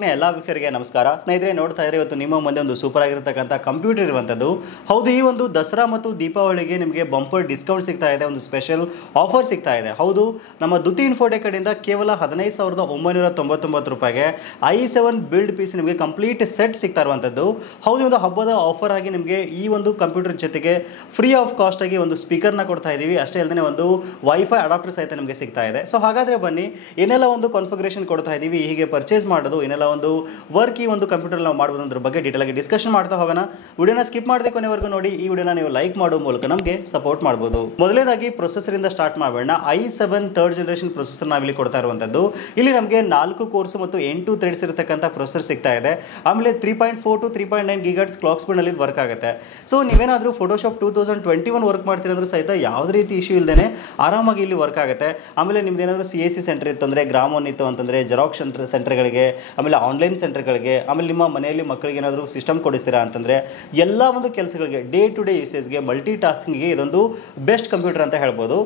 ನೆಟ್ವರ್ಕ್ನ ಎಲ್ಲ ವೀಕ್ಷಕರಿಗೆ ನಮಸ್ಕಾರ ಸ್ನೇಹಿತರೆ. ನೋಡ್ತಾ ಇದ್ರೆ ಇವತ್ತು ನಿಮ್ಮ ಮುಂದೆ ಒಂದು ಸೂಪರ್ ಆಗಿರತಕ್ಕಂಥ ಕಂಪ್ಯೂಟರ್ ಇರುವಂಥದ್ದು. ಹೌದು, ಈ ಒಂದು ದಸರಾ ಮತ್ತು ದೀಪಾವಳಿಗೆ ನಿಮಗೆ ಬಂಪರ್ ಡಿಸ್ಕೌಂಟ್ ಸಿಗ್ತಾ ಇದೆ, ಒಂದು ಸ್ಪೆಷಲ್ ಆಫರ್ ಸಿಗ್ತಾ ಇದೆ. ಹೌದು, ನಮ್ಮ ದುತಿ ಇನ್ಫೋಟೆಕ್ ಕಡೆಯಿಂದ ಕೇವಲ 15,999 ರೂಪಾಯಿಗೆ i7 ಬಿಲ್ಡ್ ಪೀಸ್ ನಿಮಗೆ ಕಂಪ್ಲೀಟ್ ಸೆಟ್ ಸಿಗ್ತಾ ಇರುವಂಥದ್ದು. ಹೌದು, ಒಂದು ಹಬ್ಬದ ಆಫರ್ ಆಗಿ ನಿಮಗೆ ಈ ಒಂದು ಕಂಪ್ಯೂಟರ್ ಜೊತೆಗೆ ಫ್ರೀ ಆಫ್ ಕಾಸ್ಟ್ ಆಗಿ ಒಂದು ಸ್ಪೀಕರ್ನ ಕೊಡ್ತಾ ಇದ್ದೀವಿ. ಅಷ್ಟೇ ಅಲ್ಲದೆ ಒಂದು ವೈಫೈ ಅಡಾಪ್ಟರ್ ಸಹಿತ ನಿಮಗೆ ಸಿಗ್ತಾ ಇದೆ. ಸೊ ಹಾಗಾದರೆ ಬನ್ನಿ, ಏನೆಲ್ಲ ಒಂದು ಕಾನ್ಫಿಗರೇಷನ್ ಕೊಡ್ತಾ ಇದ್ದೀವಿ, ಹೀಗೆ ಪರ್ಚೇಸ್ ಮಾಡೋದು, ಏನೆಲ್ಲ ಒಂದು ವರ್ಕ್ ಈ ಒಂದು ಕಂಪ್ಯೂಟರ್ ನಾವು ಮಾಡ್ಬೋದು ಅದ್ರ ಬಗ್ಗೆ ಡೀಟೇಲ್ ಆಗಿ ಡಿಸ್ಕಷನ್ ಮಾಡ್ತಾ ಹೋಗೋಣ. ವಿಡಿಯೋನ ಸ್ಕಿಪ್ ಮಾಡದೆ ಕೊನೆವರೆಗೂ ನೋಡಿ. ಈ ವಿಡಿಯೋನ ನೀವು ಲೈಕ್ ಮಾಡೋ ಮೂಲಕ ನಮಗೆ ಸಪೋರ್ಟ್ ಮಾಡ್ಬೋದು. ಮೊದಲನೇದಾಗಿ ಪ್ರೊಸೆಸರ್ ಇಂದ ಸ್ಟಾರ್ಟ್ ಮಾಡೋಣ. i7 ಥರ್ಡ್ ಜನರೇಷನ್ ಪ್ರೊಸೆಸರ್ ನಾವಿಲ್ಲಿ ಕೊಡ್ತಾ ಇರುವಂಥದ್ದು. ಇಲ್ಲಿ ನಮಗೆ 4 ಕೋರ್ಸ್ ಮತ್ತು 8 ಥ್ರೆಡ್ಸ್ ಇರತಕ್ಕಂಥ ಪ್ರೊಸೆಸರ್ ಸಿಗ್ತಾ ಇದೆ. ಆಮೇಲೆ 3.4 to 3.9 GHz ಕ್ಲಾಕ್ ಸ್ಪೀಡ್ ನಲ್ಲಿ ವರ್ಕ್ ಆಗುತ್ತೆ. ಸೊ ನೀವೇನಾದರೂ ಫೋಟೋಶಾಪ್ 2021 ವರ್ಕ್ ಮಾಡ್ತೀರಂದ್ರೂ ಸಹಿತ ಯಾವುದೇ ರೀತಿ ಇಶ್ಯೂ ಇಲ್ಲದೆ ಆರಾಮಾಗಿ ಇಲ್ಲಿ ವರ್ಕ್ ಆಗುತ್ತೆ. ಆಮೇಲೆ ನಿಮ್ದು ಏನಾದರೂ CAC ಸೆಂಟರ್ ಇತ್ತು ಅಂದರೆ, ಗ್ರಾಮೋನ್ ಇತ್ತು ಅಂತಂದರೆ ಜೆರಾಕ್ಸ್ ಸೆಂಟರ್ಗಳಿಗೆ, ಆಮೇಲೆ ಆನ್ಲೈನ್ ಸೆಂಟರ್ಗಳಿಗೆ, ಆಮೇಲೆ ನಿಮ್ಮ ಮನೆಯಲ್ಲಿ ಮಕ್ಕಳಿಗೆ ಏನಾದರೂ ಸಿಸ್ಟಮ್ ಕೊಡಿಸ್ತೀರಾ ಅಂತಂದರೆ ಎಲ್ಲ ಒಂದು ಕೆಲಸಗಳಿಗೆ ಡೇ ಟು ಡೇ ಯೂಸೇಜ್ಗೆ ಮಲ್ಟಿ ಟಾಸ್ಕಿಂಗ್ಗೆ ಇದೊಂದು ಬೆಸ್ಟ್ ಕಂಪ್ಯೂಟರ್ ಅಂತ ಹೇಳ್ಬೋದು.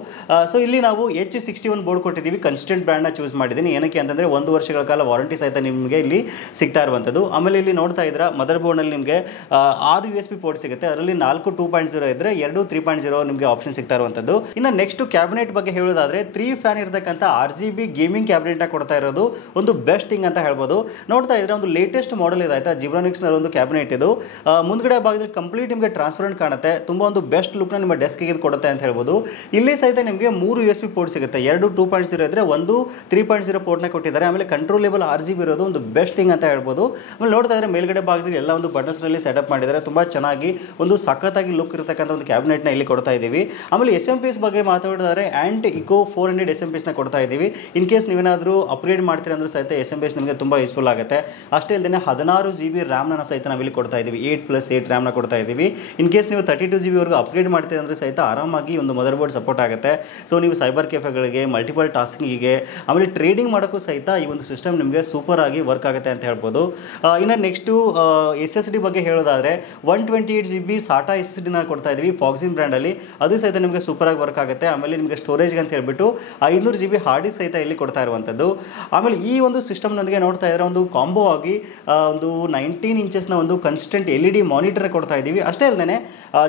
ಸೊ ಇಲ್ಲಿ ನಾವು H61 ಬೋರ್ಡ್ ಕೊಟ್ಟಿದ್ದೀವಿ. ಕನ್ಸ್ಟೆಂಟ್ ಬ್ರ್ಯಾಂಡ್ನ ಚೂಸ್ ಮಾಡಿದ್ದೀನಿ. ಏನಕ್ಕೆ ಅಂತಂದರೆ 1 ವರ್ಷಗಳ ಕಾಲ ವಾರಂಟಿ ಸಹಿತ ನಿಮಗೆ ಇಲ್ಲಿ ಸಿಗ್ತಾ ಇರುವಂಥದ್ದು. ಆಮೇಲೆ ಇಲ್ಲಿ ನೋಡ್ತಾ ಇದ್ರೆ ಮದರ್ ಬೋರ್ಡ್ನಲ್ಲಿ ನಿಮಗೆ 6 USB ಪೋರ್ಟ್ ಸಿಗುತ್ತೆ. ಅದರಲ್ಲಿ 4 2.0 ಇದ್ದರೆ 2 3.0 ನಿಮಗೆ ಆಪ್ಷನ್ ಸಿಗ್ತಾ ಇರುವಂಥದ್ದು. ಇನ್ನು ನೆಕ್ಸ್ಟ್ ಕ್ಯಾಬಿನೆಟ್ ಬಗ್ಗೆ ಹೇಳೋದಾದರೆ 3 ಫ್ಯಾನ್ ಇರತಕ್ಕಂಥ RGB ಗೇಮಿಂಗ್ ಕ್ಯಾಬಿನೆಟ್ನ ಕೊಡ್ತಾ ಇರೋದು ಒಂದು ಬೆಸ್ಟ್ ಥಿಂಗ್ ಅಂತ ಹೇಳ್ಬೋದು. ನೋಡ್ತಾ ಇದ್ರೆ ಒಂದು ಲೇಟೆಸ್ಟ್ ಮಾಡೆಲ್ ಇದೆ ಆಯ್ತಾ, ಜಿಬ್ರಾನಿಕ್ಸ್ನ ಒಂದು ಕ್ಯಾಬಿನೆಟ್ ಇದು. ಮುಂದ್ಗಡೆ ಭಾಗದಲ್ಲಿ ಕಂಪ್ಲೀಟ್ ನಿಮಗೆ ಟ್ರಾನ್ಸ್ಪರೆಂಟ್ ಕಾಣುತ್ತೆ. ತುಂಬ ಒಂದು ಬೆಸ್ಟ್ ಲುಕ್ನ ನಿಮ್ಮ ಡೆಸ್ಕಿಗೆ ಕೊಡುತ್ತೆ ಅಂತ ಹೇಳ್ಬೋದು. ಇಲ್ಲಿ ಸಹಿತ ನಿಮಗೆ 3 USB ಪೋರ್ಟ್ ಸಿಗುತ್ತೆ. 2 2.0 ಇದ್ರೆ 1 3.0 ಪೋರ್ಟ್ನ ಕೊಟ್ಟಿದ್ದಾರೆ. ಆಮೇಲೆ ಕಂಟ್ರೋಲೇಬಲ್ RGB ಇರೋದು ಒಂದು ಬೆಸ್ಟ್ ಥಿಂಗ್ ಅಂತ ಹೇಳ್ಬೋದು. ಆಮೇಲೆ ನೋಡ್ತಾ ಇದ್ರೆ ಮೇಲ್ಗಡೆ ಭಾಗದಲ್ಲಿ ಎಲ್ಲ ಒಂದು ಬಟನ್ಸ್ನಲ್ಲಿ ಸೆಟಪ್ ಮಾಡಿದ್ದಾರೆ. ತುಂಬ ಚೆನ್ನಾಗಿ ಒಂದು ಸಖತ್ತಾಗಿ ಲುಕ್ ಇರತಕ್ಕಂಥ ಒಂದು ಕ್ಯಾಬಿನೆಟ್ನ ಇಲ್ಲಿ ಕೊಡ್ತಾ ಇದ್ದೀವಿ. ಆಮೇಲೆ SMPS ಬಗ್ಗೆ ಮಾತಾಡಿದರೆ ಆ್ಯಂಡ್ ಇಕೋ 400 SMPSನ ಕೊಡ್ತಾ ಇದ್ದೀವಿ. ಇನ್ ಕೇಸ್ ನೀವೇನಾದರೂ ಅಪ್ಗ್ರೇಡ್ ಮಾಡ್ತೀರಾ ಅಂದ್ರೂ ಸಹಿತ SMPS ನಿಮಗೆ ತುಂಬ ಯೂಸ್ಫುಲ್ ಆಗುತ್ತೆ. ಅಷ್ಟೇ ಅಲ್ಲದೆ 16 GB ರ್ಯಾಮ್ನ ಸಹಿತ ನಾವಿಲ್ಲಿ ಕೊಡ್ತಾ ಇದ್ದೀವಿ. 8+8 ರ್ಯಾಮ್ನ ಕೊಡ್ತಾ ಇದ್ದೀವಿ. ಇನ್ ಕೇಸ್ ನೀವು 32 GB ವರೆಗೂ ಅಪ್ಗ್ರೇಡ್ ಮಾಡ್ತೀರಾ ಅಂದರೆ ಸಹಿತ ಆರಾಮಾಗಿ ಒಂದು ಮದರ್ ಬೋರ್ಡ್ ಸಪೋರ್ಟ್ ಆಗುತ್ತೆ. ಸೊ ನೀವು ಸೈಬರ್ ಕೆಫೆಗಳಿಗೆ, ಮಲ್ಟಿಪಲ್ ಟಾಸ್ಕಿಂಗಿಗೆ, ಆಮೇಲೆ ಟ್ರೇಡಿಂಗ್ ಮಾಡೋಕ್ಕೂ ಸಹಿತ ಈ ಒಂದು ಸಿಸ್ಟಮ್ ನಿಮಗೆ ಸೂಪರ್ ಆಗಿ ವರ್ಕ್ ಆಗುತ್ತೆ ಅಂತ ಹೇಳ್ಬೋದು. ಇನ್ನು ನೆಕ್ಸ್ಟು SSD ಬಗ್ಗೆ ಹೇಳೋದಾದರೆ 128 GB SATA SSDನ ಕೊಡ್ತಾ ಇದ್ದೀವಿ ಫಾಕ್ಸಿನ್ ಬ್ರ್ಯಾಂಡಲ್ಲಿ. ಅದು ಸಹಿತ ನಿಮಗೆ ಸೂಪರ್ ಆಗಿ ವರ್ಕ್ ಆಗುತ್ತೆ. ಆಮೇಲೆ ನಿಮಗೆ ಸ್ಟೋರೇಜ್ಗೆ ಅಂತ ಹೇಳ್ಬಿಟ್ಟು 500 GB ಹಾರ್ಡ್ ಡಿಸ್ಕ್ ಸಹಿತ ಇಲ್ಲಿ ಕೊಡ್ತಾ ಇರುವಂಥದ್ದು. ಆಮೇಲೆ ಈ ಒಂದು ಸಿಸ್ಟಮ್ನೊಂದಿಗೆ ನೋಡ್ತಾ ಇದ್ರೆ ಒಂದು ಕಾಂಬೋ ಆಗಿ ಒಂದು 19 ಇಂಚಸ್ನ ಒಂದು ಕನ್ಸ್ಟೆಂಟ್ LED ಮಾನಿಟರ್ ಕೊಡ್ತಾ ಇದ್ದೀವಿ. ಅಷ್ಟೇ ಅಲ್ಲದೆ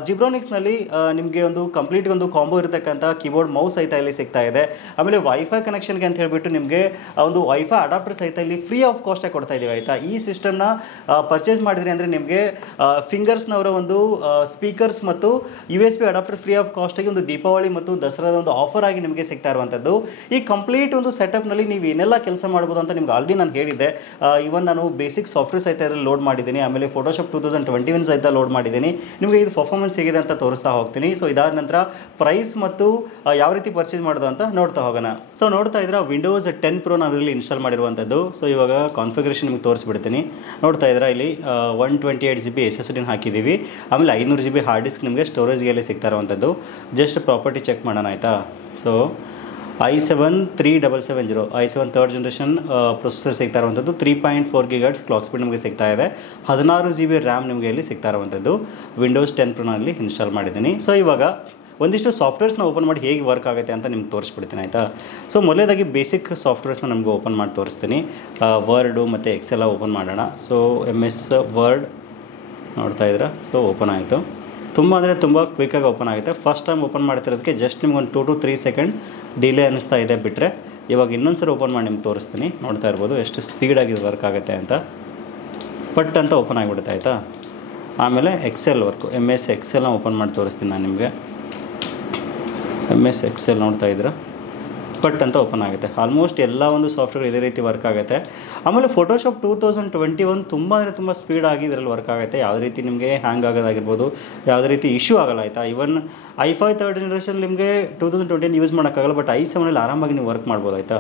ಜಿಬ್ರಾನಿಕ್ಸ್ನಲ್ಲಿ ನಿಮಗೆ ಒಂದು ಕಂಪ್ಲೀಟ್ ಒಂದು ಕಾಂಬೋ ಇರತಕ್ಕಂಥ ಕೀಬೋರ್ಡ್ ಮೌಸ್ ಸಹಿತ ಇಲ್ಲಿ ಸಿಗ್ತಾ ಇದೆ. ಆಮೇಲೆ ವೈಫೈ ಕನೆಕ್ಷನ್ಗೆ ಅಂತ ಹೇಳ್ಬಿಟ್ಟು ನಿಮಗೆ ಒಂದು ವೈಫೈ ಅಡಾಪ್ಟರ್ ಸಹಿತ ಇಲ್ಲಿ ಫ್ರೀ ಆಫ್ ಕಾಸ್ಟಾಗಿ ಕೊಡ್ತಾ ಇದ್ದೀವಿ ಆಯಿತಾ. ಈ ಸಿಸ್ಟಮ್ನ ಪರ್ಚೇಸ್ ಮಾಡಿದ್ರಿ ಅಂದರೆ ನಿಮಗೆ ಫಿಂಗರ್ಸ್ನವರ ಒಂದು ಸ್ಪೀಕರ್ಸ್ ಮತ್ತು USB ಅಡಾಪ್ಟರ್ ಫ್ರೀ ಆಫ್ ಕಾಸ್ಟಾಗಿ ಒಂದು ದೀಪಾವಳಿ ಮತ್ತು ದಸರಾದ ಒಂದು ಆಫರ್ ಆಗಿ ನಿಮಗೆ ಸಿಗ್ತಾ ಇರುವಂಥದ್ದು. ಈ ಕಂಪ್ಲೀಟ್ ಒಂದು ಸೆಟಪ್ನಲ್ಲಿ ನೀವು ಏನೆಲ್ಲ ಕೆಲಸ ಮಾಡ್ಬೋದು ಅಂತ ನಿಮ್ಗೆ ಆಲ್ರೆಡಿ ನಾನು ಹೇಳಿದ್ದೆ. ಇವನ್ ನಾನು ಬೇಸಿಕ್ ಸಾಫ್ಟ್ವೇರ್ ಸಹಿತ ಇದರಲ್ಲಿ ಲೋಡ್ ಮಾಡಿದ್ದೀನಿ. ಆಮೇಲೆ ಫೋಟೋಶಾಪ್ 2021 ಸಹಿತ ಲೋಡ್ ಮಾಡಿದ್ದೀನಿ. ನಿಮಗೆ ಇದು ಪರ್ಫಾರ್ಮೆನ್ಸ್ ಹೇಗಿದೆ ಅಂತ ತೋರಿಸ್ತಾ ಹೋಗ್ತೀನಿ. ಸೊ ಇದಾದ ನಂತರ ಪ್ರೈಸ್ ಮತ್ತು ಯಾವ ರೀತಿ ಪರ್ಚೇಸ್ ಮಾಡೋದು ಅಂತ ನೋಡ್ತಾ ಹೋಗೋಣ. ಸೊ ನೋಡ್ತಾ ಇದ್ರೆ ವಿಂಡೋಸ್ 10 Pro ನಾವು ಇಲ್ಲಿ ಇನ್ಸ್ಟಾಲ್ ಮಾಡಿರುವಂಥದ್ದು. ಸೊ ಇವಾಗ ಕಾನ್ಫಿಗರೇಷನ್ ನಿಮಗೆ ತೋರಿಸ್ಬಿಡ್ತೀನಿ. ನೋಡ್ತಾ ಇದ್ರೆ ಇಲ್ಲಿ 128 GB SSD ಹಾಕಿದ್ದೀವಿ. ಆಮೇಲೆ 500 GB ಹಾರ್ಡ್ ಡಿಸ್ಕ್ ನಿಮಗೆ ಸ್ಟೋರೇಜ್ಗೆ ಇಲ್ಲಿ ಸಿಗ್ತಾ ಇರುವಂಥದ್ದು. ಜಸ್ಟ್ ಪ್ರಾಪರ್ಟಿ ಚೆಕ್ ಮಾಡೋಣ ಆಯಿತಾ. So i7 3770 i7 third generation processor ಸಿಗ್ತಾ ಇರುವಂಥದ್ದು. 3.4 GHz ಕ್ಲಾಕ್ ಸ್ಪೀಡ್ ನಿಮಗೆ ಸಿಗ್ತಾ ಇದೆ. 16 GB ರ್ಯಾಮ್ ನಿಮಗೆ ಇಲ್ಲಿ ಸಿಗ್ತಾ ಇರುವಂಥದ್ದು. ವಿಂಡೋಸ್ 10 Pro ನಲ್ಲಿ ಇನ್ಸ್ಟಾಲ್ ಮಾಡಿದ್ದೀನಿ. ಸೊ ಇವಾಗ ಒಂದಿಷ್ಟು ಸಾಫ್ಟ್ವೇರ್ಸ್ನ ಓಪನ್ ಮಾಡಿ ಹೇಗೆ ವರ್ಕ್ ಆಗುತ್ತೆ ಅಂತ ನಿಮ್ಗೆ ತೋರಿಸ್ಬಿಡ್ತೀನಿ ಆಯಿತಾ. ಸೊ ಮೊದಲೇದಾಗಿ ಬೇಸಿಕ್ ಸಾಫ್ಟ್ವೇರ್ಸ್ನ ನಮಗೆ ಓಪನ್ ಮಾಡಿ ತೋರಿಸ್ತೀನಿ. ವರ್ಡು ಮತ್ತು ಎಕ್ಸೆಲ್ಲ ಓಪನ್ ಮಾಡೋಣ. ಸೊ MS ವರ್ಡ್ ನೋಡ್ತಾ ಇದ್ದೀರಾ. ಸೊ ಓಪನ್ ಆಯಿತು. ತುಂಬ ಅಂದರೆ ತುಂಬ ಕ್ವಿಕ್ಕಾಗಿ ಓಪನ್ ಆಗುತ್ತೆ. ಫಸ್ಟ್ ಟೈಮ್ ಓಪನ್ ಮಾಡ್ತಿರೋದಕ್ಕೆ ಜಸ್ಟ್ ನಿಮ್ಗೆ ಒಂದು 2 to 3 ಸೆಕೆಂಡ್ ಡಿಲೇ ಅನ್ನಿಸ್ತಾ ಇದೆ ಬಿಟ್ಟರೆ. ಇವಾಗ ಇನ್ನೊಂದು ಸರಿ ಓಪನ್ ಮಾಡಿ ನಿಮ್ಗೆ ತೋರಿಸ್ತೀನಿ. ನೋಡ್ತಾ ಇರ್ಬೋದು ಎಷ್ಟು ಸ್ಪೀಡಾಗಿ ವರ್ಕ್ ಆಗುತ್ತೆ ಅಂತ. ಪಟ್ ಅಂತ ಓಪನ್ ಆಗಿಬಿಡುತ್ತೆ ಆಯಿತಾ. ಆಮೇಲೆ ಎಕ್ಸೆಲ್ ವರ್ಕು MS ಎಕ್ಸೆಲ್ನ ಓಪನ್ ಮಾಡಿ ತೋರಿಸ್ತೀನಿ ನಾನು ನಿಮಗೆ. MS ಎಕ್ಸೆಲ್ ನೋಡ್ತಾ ಇದ್ರೆ ಪಟ್ ಅಂತ ಓಪನ್ ಆಗುತ್ತೆ. ಆಲ್ಮೋಸ್ಟ್ ಎಲ್ಲ ಒಂದು ಸಾಫ್ಟ್ವೇರ್ ಇದೇ ರೀತಿ ವರ್ಕ್ ಆಗುತ್ತೆ. ಆಮೇಲೆ ಫೋಟೋಶಾಪ್ 2021 ತುಂಬ ಅಂದರೆ ತುಂಬ ಸ್ಪೀಡಾಗಿ ಇದರಲ್ಲಿ ವರ್ಕ್ ಆಗುತ್ತೆ. ಯಾವುದೇ ರೀತಿ ನಿಮಗೆ ಹ್ಯಾಂಗ್ ಆಗೋದಾಗಿರ್ಬೋದು, ಯಾವುದೇ ರೀತಿ ಇಶ್ಯೂ ಆಗಲ್ಲ ಆಯಿತಾ. ಇವನ್ i5 ಥರ್ಡ್ ಜನರೇಷನ್ ನಿಮಗೆ 2020 ಯೂಸ್ ಮಾಡೋಕ್ಕಾಗಲ್ಲ, ಬಟ್ i7 ಆರಾಮಾಗಿ ನೀವು ವರ್ಕ್ ಮಾಡ್ಬೋದು ಆಯಿತಾ.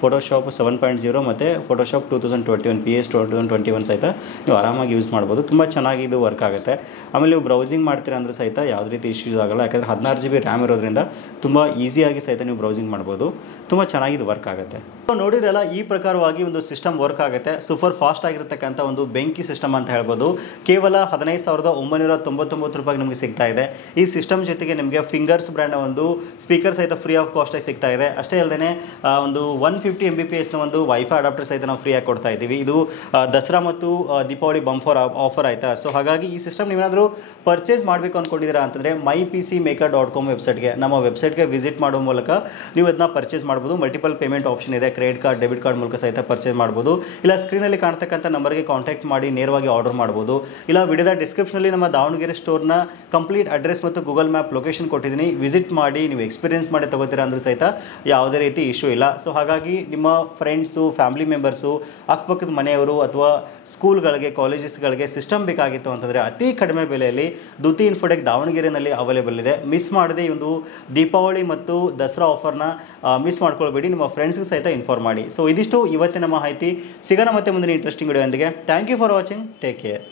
ಫೋಟೋಶಾಪ್ 7.0 ಮತ್ತು ಫೋಟೋಶಾಪ್ 2021 PS 2021 ಸಹಿತ ನೀವು ಆರಾಮಾಗಿ ಯೂಸ್ ಮಾಡ್ಬೋದು. ತುಂಬ ಚೆನ್ನಾಗಿ ಇದು ವರ್ಕ್ ಆಗುತ್ತೆ. ಆಮೇಲೆ ನೀವು ಬ್ರೌಸಿಂಗ್ ಮಾಡ್ತೀರಾ ಅಂದರೆ ಸಹಿತ ಯಾವುದೇ ರೀತಿ ಇಶ್ಯೂಸ್ ಆಗಲ್ಲ. ಯಾಕಂದರೆ 16 GB ರ್ಯಾಮ್ ಇರೋದ್ರಿಂದ ತುಂಬ ಈಸಿಯಾಗಿ ಸಹಿತ ನೀವು ಬ್ರೌಸಿಂಗ್ ಮಾಡ್ಬೋದು. ತುಂಬ ಚೆನ್ನಾಗಿ ಇದು ವರ್ಕ್ ಆಗುತ್ತೆ. ನೋಡಿರಲ್ಲ, ಈ ಪ್ರಕಾರವಾಗಿ ಒಂದು ಸಿಸ್ಟಮ್ ವರ್ಕ್ ಆಗುತ್ತೆ. ಸೂಪರ್ ಫಾಸ್ಟ್ ಆಗಿರತಕ್ಕಂಥ ಒಂದು ಬೆಂಕಿ ಸಿಸ್ಟಮ್ ಅಂತ ಹೇಳ್ಬೋದು. ಕೇವಲ 15,999 ರೂಪಾಯಿಗೆ ನಿಮಗೆ ಸಿಗ್ತಾ ಇದೆ. ಈ ಸಿಸ್ಟಮ್ ಜೊತೆಗೆ ನಿಮಗೆ ಫಿಂಗರ್ಸ್ ಬ್ರ್ಯಾಂಡ್ನ ಒಂದು ಸ್ಪೀಕರ್ ಸಹಿತ ಫ್ರೀ ಆಫ್ ಕಾಸ್ಟಾಗಿ ಸಿಗ್ತಾ ಇದೆ. ಅಷ್ಟೇ ಅಲ್ಲದೆ ಒಂದು 150 Mbps ಒಂದು ವೈಫೈ ಅಡಾಪ್ಟರ್ ಸಹಿತ ನಾವು ಫ್ರೀಯಾಗಿ ಕೊಡ್ತಾ ಇದ್ದೀವಿ. ಇದು ದಸರಾ ಮತ್ತು ದೀಪಾವಳಿ ಬಂಫರ್ ಆಫರ್ ಆಯಿತಾ. ಸೊ ಹಾಗಾಗಿ ಈ ಸಿಸ್ಟಮ್ ನೀವೇನಾದರೂ ಪರ್ಚೇಸ್ ಮಾಡಬೇಕು ಅಂದ್ಕೊಂಡಿದ್ದೀರಾ ಅಂತಂದರೆ mypcmaker.com ವೆಬ್ಸೈಟ್ಗೆ, ನಮ್ಮ ವೆಬ್ಸೈಟ್ಗೆ ವಿಸಿಟ್ ಮಾಡೋ ಮೂಲಕ ನೀವು ಅದನ್ನ ಪರ್ಚೇಸ್ ಮಾಡ್ಬೋದು. ಮಲ್ಟಿಪಲ್ ಪೇಮೆಂಟ್ ಆಪ್ಷನ್ ಇದೆ. ಕ್ರೆಡಿಟ್ ಕಾರ್ಡ್, ಡೆಬಿಟ್ ಕಾರ್ಡ್ ಮೂಲಕ ಸಹಿತ ಪರ್ಚೇಸ್ ಮಾಡ್ಬೋದು. ಇಲ್ಲ ಸ್ಕ್ರೀನಲ್ಲಿ ಕಾಣ್ತಕ್ಕಂಥ ನಂಬರ್ಗೆ ಕಾಂಟ್ಯಾಕ್ಟ್ ಮಾಡಿ ನೇರವಾಗಿ ಆರ್ಡರ್ ಮಾಡ್ಬೋದು. ಇಲ್ಲ ವಿಡಿಯೋದ ಡಿಸ್ಕ್ರಿಪ್ಷನಲ್ಲಿ ನಮ್ಮ ದಾವಣಗೆರೆ ಸ್ಟೋರ್ನ ಕಂಪ್ಲೀಟ್ ಅಡ್ರೆಸ್ ಮತ್ತು ಗೂಗಲ್ ಮ್ಯಾಪ್ ಲೊಕೇಶನ್ ಕೊಟ್ಟಿದ್ದೀನಿ. ವಿಸಿಟ್ ಮಾಡಿ ನೀವು ಎಕ್ಸ್ಪೀರಿಯನ್ಸ್ ಮಾಡಿ ತಗೋತೀರಾ ಅಂದರೂ ಸಹಿತ ಯಾವುದೇ ರೀತಿ ಇಶ್ಯೂ ಇಲ್ಲ. ಸೊ ಹಾಗಾಗಿ ನಿಮ್ಮ ಫ್ರೆಂಡ್ಸು, ಫ್ಯಾಮಿಲಿ ಮೆಂಬರ್ಸು, ಅಕ್ಕಪಕ್ಕದ ಮನೆಯವರು ಅಥವಾ ಸ್ಕೂಲ್ಗಳಿಗೆ, ಕಾಲೇಜಸ್ಗಳಿಗೆ ಸಿಸ್ಟಮ್ ಬೇಕಾಗಿತ್ತು ಅಂತಂದರೆ ಅತಿ ಕಡಿಮೆ ಬೆಲೆಯಲ್ಲಿ ದುತಿ ಇನ್ಫೋಟೆಕ್ ದಾವಣಗೆರೆಯಲ್ಲಿ ಅವೈಲೇಬಲ್ ಇದೆ. ಮಿಸ್ ಮಾಡದೆ ಈ ಒಂದು ದೀಪಾವಳಿ ಮತ್ತು ದಸರಾ ಆಫರ್ನ ಮಿಸ್ ಮಾಡ್ಕೊಳ್ಬೇಡಿ. ನಿಮ್ಮ ಫ್ರೆಂಡ್ಸ್ಗೆ ಸಹಿತ ಇನ್ಫಾರ್ಮ್ ಮಾಡಿ. ಸೊ ಇದಿಷ್ಟು ಇವತ್ತಿನ ಮಾಹಿತಿ. ಸಿಗೋಣ ಮತ್ತೆ ಮುಂದಿನ ಇಂಟ್ರೆಸ್ಟಿಂಗ್ ವಿಡಿಯೋ ಒಂದಿಗೆ. Thank you for watching. Take care.